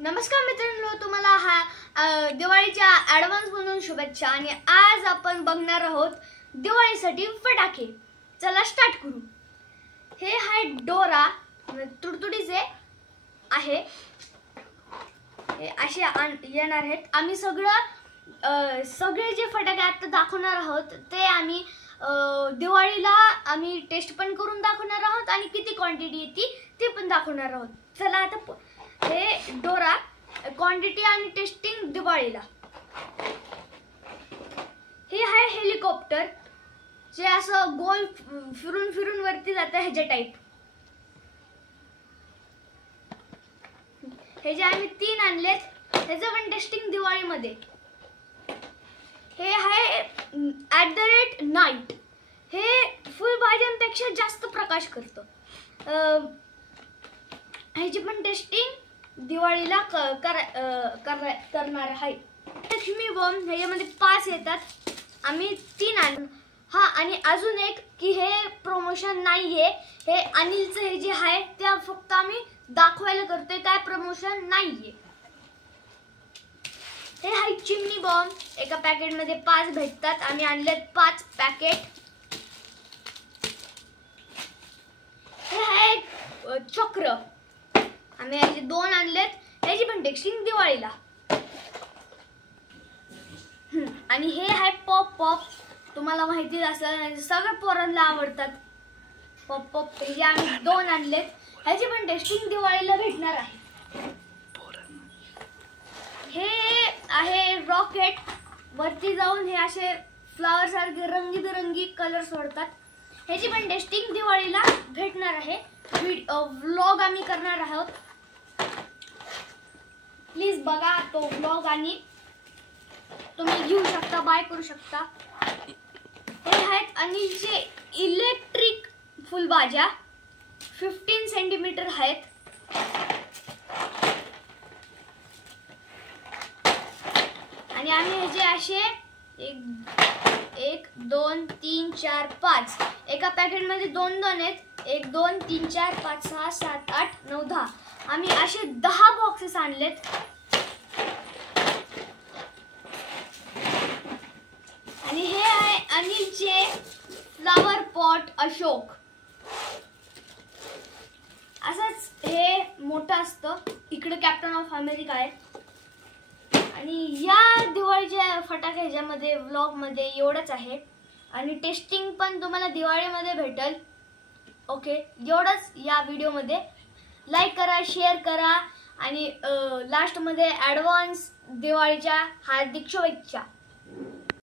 नमस्कार मित्रांनो, तुम्हाला दिवाळीच्या ॲडव्हान्स म्हणून शुभेच्छा। आणि आज आपण बघणार आहोत दिवाळीसाठी फटाके। चला स्टार्ट करू। हे आहे डोरा, तुडतुडीचे आहे, हे असे येणार आहेत। आम्ही सगळे जे फटाके आता दाखवणार आहोत ते आम्ही दिवाळीला आम्ही टेस्ट पण करून दाखवणार आहोत आणि किती क्वांटिटी येते ते पण दाखवणार आहोत। चला आता हे डोरा क्वांटिटी आणि टेस्टिंग दिवाळीला। हे आहे हेलिकॉप्टर, जे असं गोल फिरून फिरून वरती जातं, ह्याच्या टाइप। हे जे आम्ही 3 आणलेत, ह्याचं पण टेस्टिंग दिवाळीमध्ये। हे आहे @नाईट, हे फुलबाज्यांपेक्षा जास्त प्रकाश करतं। ह्याची पण टेस्टिंग दिवाळीला करणार आहे। लक्ष्मी बॉम्ब, ह्याच्यामध्ये 5 येतात, आम्ही 3 आणू। हा, आणि अजून एक की हे प्रमोशन नाहीये, हे अनिलचं हे जे आहे ते फक्त आम्ही दाखवायला करतोय, काय प्रमोशन नाहीये। हे आहे चिमणी बॉम्ब, एका पॅकेट मध्ये 5 भेटतात, आम्ही आणलेत 5 पॅकेट। हे आहे चक्र, आम्ही याचे 2 आणलेत, याची पण टेस्टिंग दिवाळीला। आणि हे आहे पॉप, तुम्हाला माहिती असेल, सगळ्या पोरांना आवडतात पॉप। हे आम्ही 2 आणलेत, ह्याची पण टेस्टिंग दिवाळीला भेटणार आहे। हे आहे रॉकेट, वरती जाऊन हे असे फ्लावर सारखे रंगीबेरंगी कलर सोडतात, ह्याची पण टेस्टिंग दिवाळीला भेटणार आहे। व्लॉग आम्ही करणार आहोत, प्लीज बघा तो व्लॉग आणि तुम्ही घेऊ शकता, बाय करू शकता। हे आहेत अनिलचे इलेक्ट्रिक फुलबाजा, 15 सेंटीमीटर आहेत। आणि आम्ही ह्याचे असे 1 2 3 4 5 एका पॅकेट मध्ये 2 आहेत, 1 2 3 4 5 6 7 8 9 10, आम्ही असे 10 बॉक्सेस आणलेत। आणि हे आहे अनिलचे फ्लावर पॉट अशोक, असंच हे मोठं असतं, इकडे कॅप्टन ऑफ अमेरिका आहे। आणि या दिवाळीच्या फटाके ह्याच्यामध्ये व्लॉग मध्ये एवढंच आहे, आणि टेस्टिंग पण तुम्हाला दिवाळीमध्ये भेटेल। ओके, एवढंच या व्हिडिओ मध्ये। लाईक करा, शेअर करा, आणि लास्ट मध्ये ॲडव्हान्स दिवाळीच्या हार्दिक शुभेच्छा।